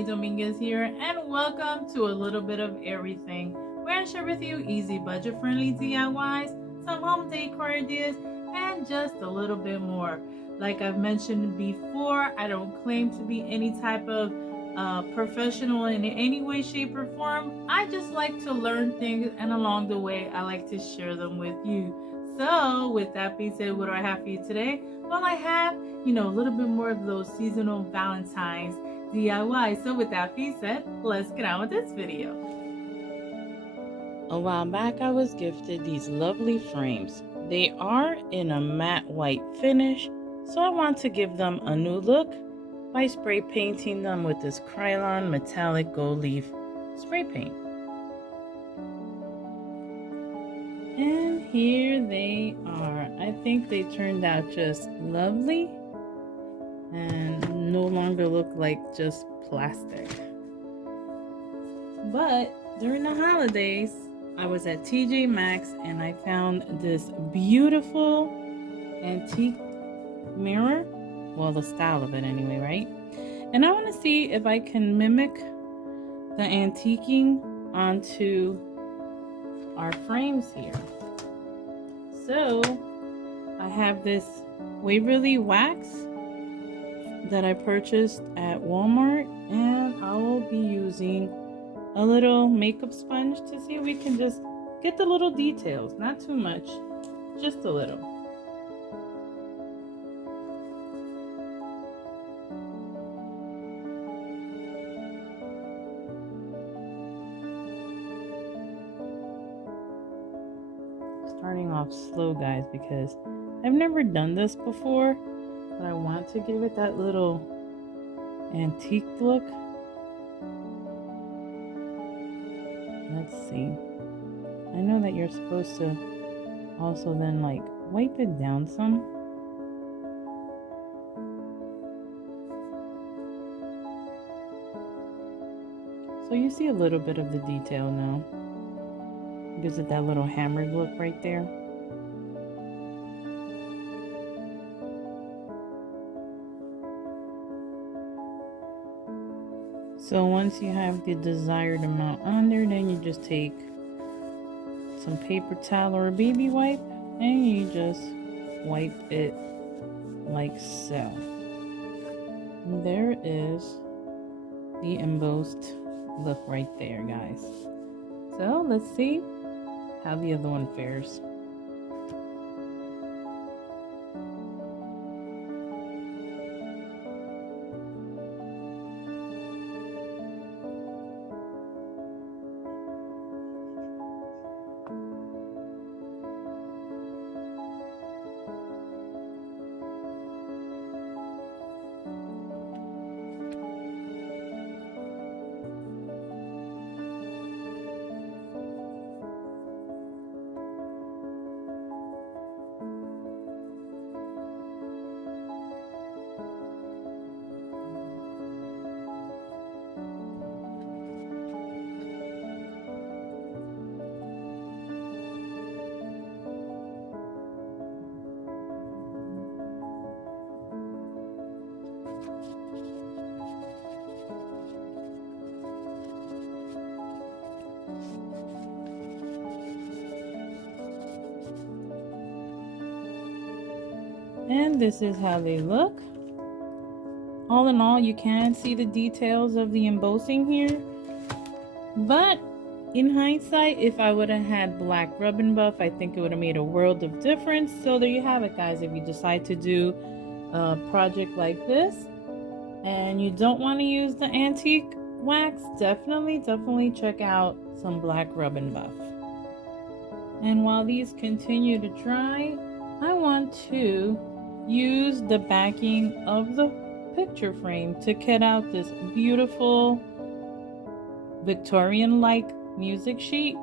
Stephanie Dominguez here, and welcome to a little bit of everything, where I share with you easy budget-friendly DIYs, some home decor ideas, and just a little bit more. Like I've mentioned before, I don't claim to be any type of professional in any way, shape, or form. I just like to learn things, and along the way, I like to share them with you. So, with that being said, what do I have for you today? Well, I have, a little bit more of those seasonal Valentines DIY. So, with that being said, let's get on with this video. A while back, I was gifted these lovely frames. They are in a matte white finish, so I want to give them a new look by spray painting them with this Krylon metallic gold leaf spray paint. And here they are. I think they turned out just lovely and no longer look like just plastic. But during the holidays, I was at TJ Maxx and I found this beautiful antique mirror. Well, the style of it anyway, right? And I want to see if I can mimic the antiquing onto our frames here. So I have this Waverly wax that I purchased at Walmart, and I will be using a little makeup sponge to see if we can just get the little details. Not too much, just a little. Starting off slow, guys, because I've never done this before, but I want to give it that little antique look. Let's see. I know that you're supposed to also then like wipe it down some. So you see a little bit of the detail now. Gives it that little hammered look right there. So once you have the desired amount on there, then you just take some paper towel or a baby wipe and you just wipe it like so. And there is the embossed look right there, guys. So let's see how the other one fares. And this is how they look. All in all, you can see the details of the embossing here. But in hindsight, if I would have had black rub and buff, I think it would have made a world of difference. So there you have it, guys. If you decide to do a project like this and you don't want to use the antique wax, definitely check out some black rub and buff. And while these continue to dry, I want to use the backing of the picture frame to cut out this beautiful Victorian-like music sheet.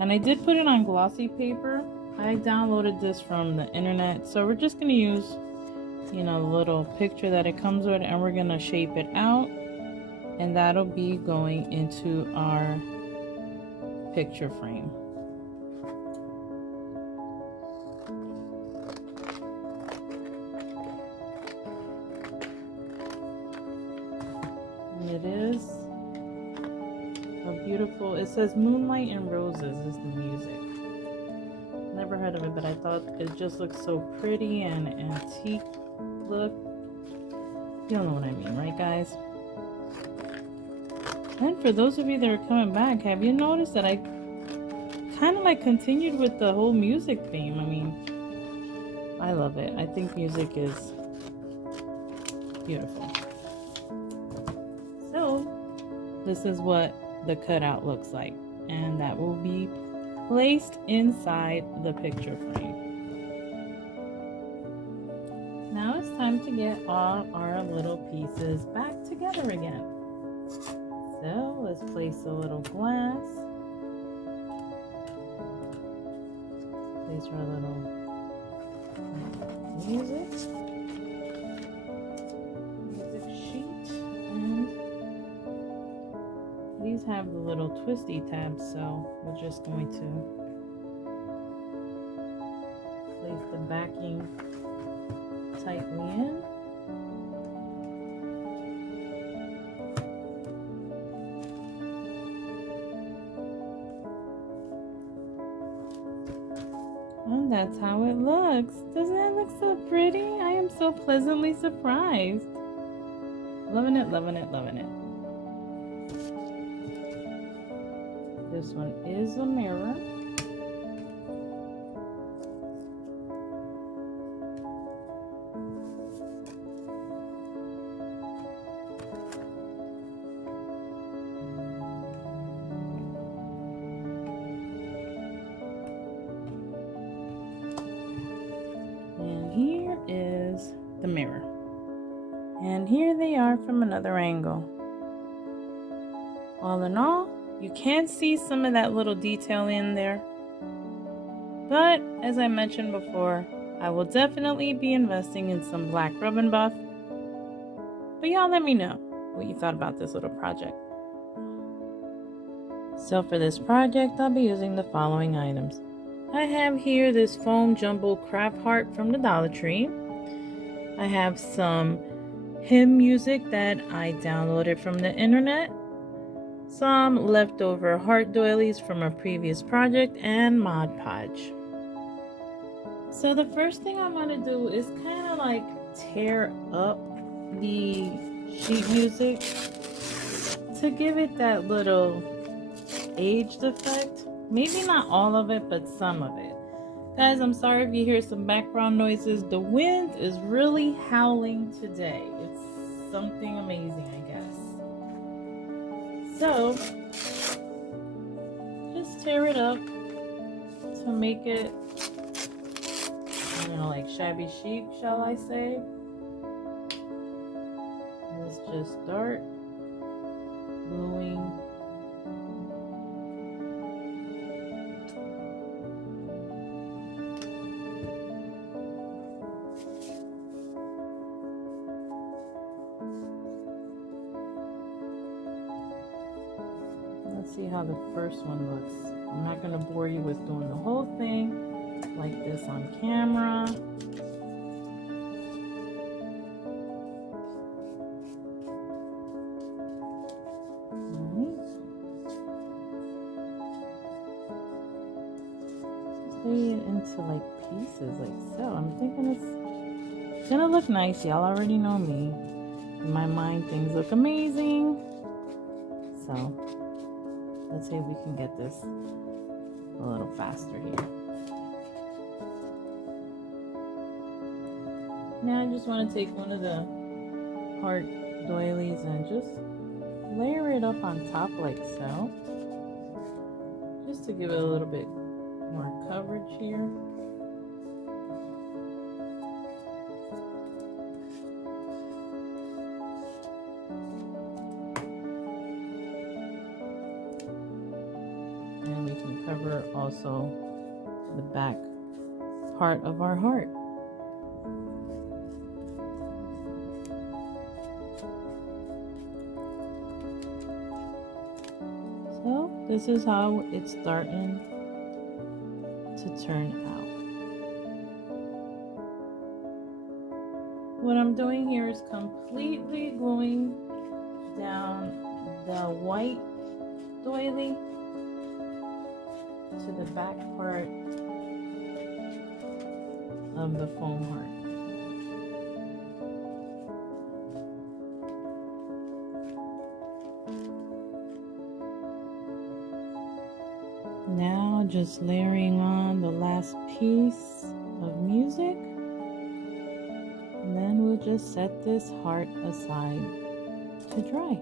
And I did put it on glossy paper. I downloaded this from the internet. So we're just going to use, the little picture that it comes with, and we're going to shape it out. And that'll be going into our picture frame. it is a beautiful, it says Moonlight and Roses is the music. Never heard of it, but I thought it just looks so pretty and antique look. You don't know what I mean, right guys? And for those of you that are coming back, have you noticed that I kind of like continued with the whole music theme? I mean, I love it. I think music is beautiful. So this is what the cutout looks like, and that will be placed inside the picture frame. Now it's time to get all our little pieces back together again. So let's place a little glass. Place our little music sheet, and these have the little twisty tabs, so we're just going to place the backing tightly in. And that's how it looks. Doesn't that look so pretty? I am so pleasantly surprised. Loving it, loving it, loving it. This one is a mirror. And here is the mirror. And here they are from another angle. All in all, you can see some of that little detail in there. But as I mentioned before, I will definitely be investing in some black rub and buff. But y'all let me know what you thought about this little project. So for this project, I'll be using the following items. I have here this foam jumbo crab heart from the Dollar Tree. I have some hymn music that I downloaded from the internet, some leftover heart doilies from a previous project, and Mod Podge. So the first thing I'm going to do is kind of like tear up the sheet music to give it that little aged effect. Maybe not all of it, but some of it. Guys, I'm sorry if you hear some background noises. The wind is really howling today. It's something amazing, I guess. So, just tear it up to make it, I don't know, like shabby chic, shall I say. Let's just start gluing . Let's see how the first one looks. I'm not going to bore you with doing the whole thing like this on camera. Lay it into like pieces like so. I'm thinking it's gonna look nice. Y'all already know me. In my mind, things look amazing. So let's see if we can get this a little faster here. Now I just want to take one of the heart doilies and just layer it up on top like so, just to give it a little bit more coverage here. And we can cover also the back part of our heart. So this is how it's starting to turn out. What I'm doing here is completely gluing down the white doily to the back part of the foam heart. Now just layering on the last piece of music, and then we'll just set this heart aside to dry.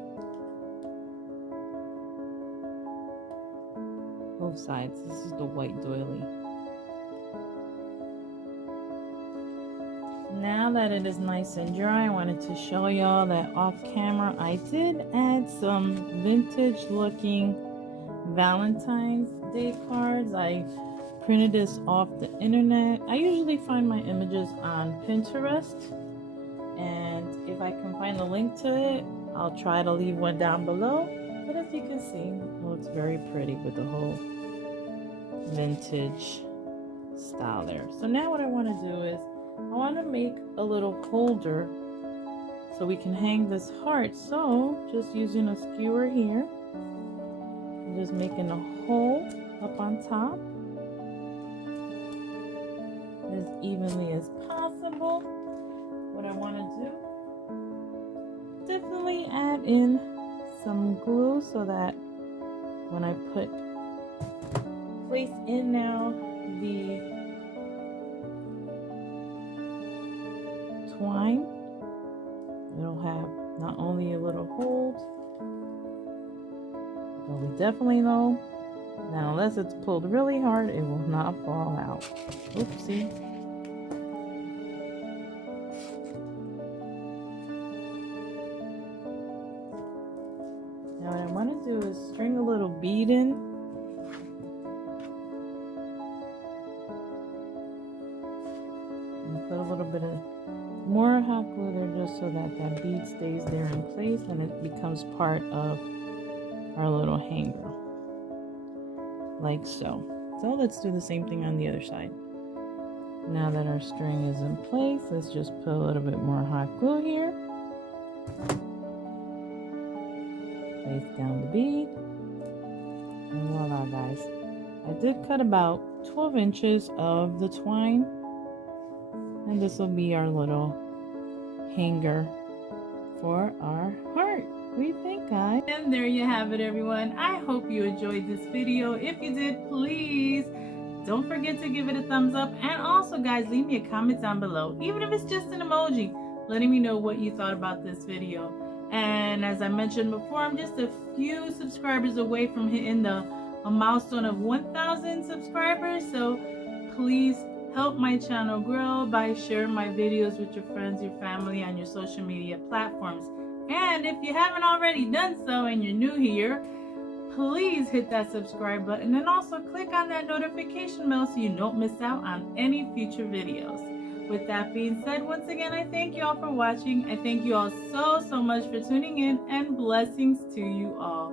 Both sides. This is the white doily. Now that it is nice and dry, I wanted to show y'all that off camera I did add some vintage looking Valentine's Day cards. I printed this off the internet. I usually find my images on Pinterest, and if I can find the link to it, I'll try to leave one down below. But as you can see, it looks very pretty with the whole vintage style there. So now what I want to do is I want to make a little holder so we can hang this heart. So just using a skewer here, I'm just making a hole up on top as evenly as possible. What I want to do, definitely add in some glue so that when I place in now the twine, it'll have not only a little hold, but we definitely know now unless it's pulled really hard, it will not fall out. Oopsie. Now what I want to do is string a little bead in. And put a little bit of more hot glue there just so that that bead stays there in place and it becomes part of our little hanger. Like so. So let's do the same thing on the other side. Now that our string is in place, let's just put a little bit more hot glue here. Place down the bead. And voila, guys. I did cut about 12 inches of the twine. And this will be our little hanger for our heart. What do you think, guys? And there you have it, everyone. I hope you enjoyed this video. If you did, please don't forget to give it a thumbs up. And also, guys, leave me a comment down below, even if it's just an emoji, letting me know what you thought about this video. And as I mentioned before, I'm just a few subscribers away from hitting a milestone of 1,000 subscribers. So please help my channel grow by sharing my videos with your friends, your family, on your social media platforms. And if you haven't already done so and you're new here, please hit that subscribe button and also click on that notification bell so you don't miss out on any future videos. With that being said, once again, I thank you all for watching. I thank you all so much for tuning in, and blessings to you all.